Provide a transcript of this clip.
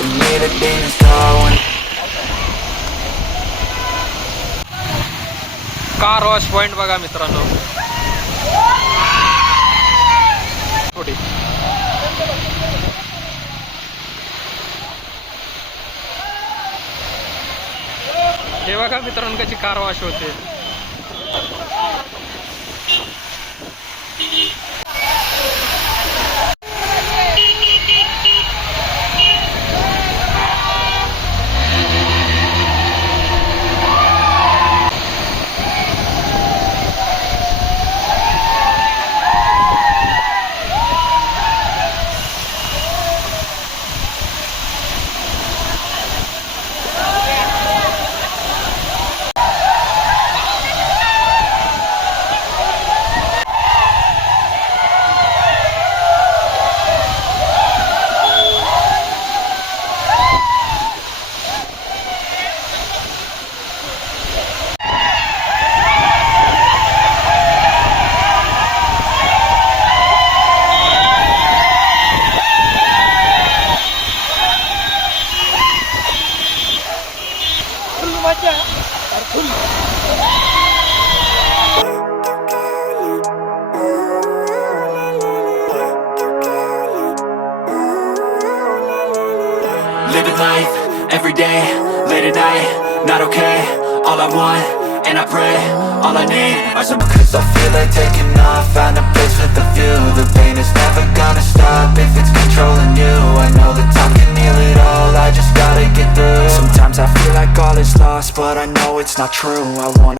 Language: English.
and hear the demons calling. Car wash point बघा मित्रांनो. थोडी हे बघा मित्रांनो कशी कार वॉश होते. Living life, every day, late at night, not okay. All I want, and I pray, all I need are some. Cause I feel like taking off, find a place with a view. The pain is never gonna stop if it's controlling you. I know that time can heal it all, I just gotta get through. Sometimes I feel like all is lost, but I know it's not true. I want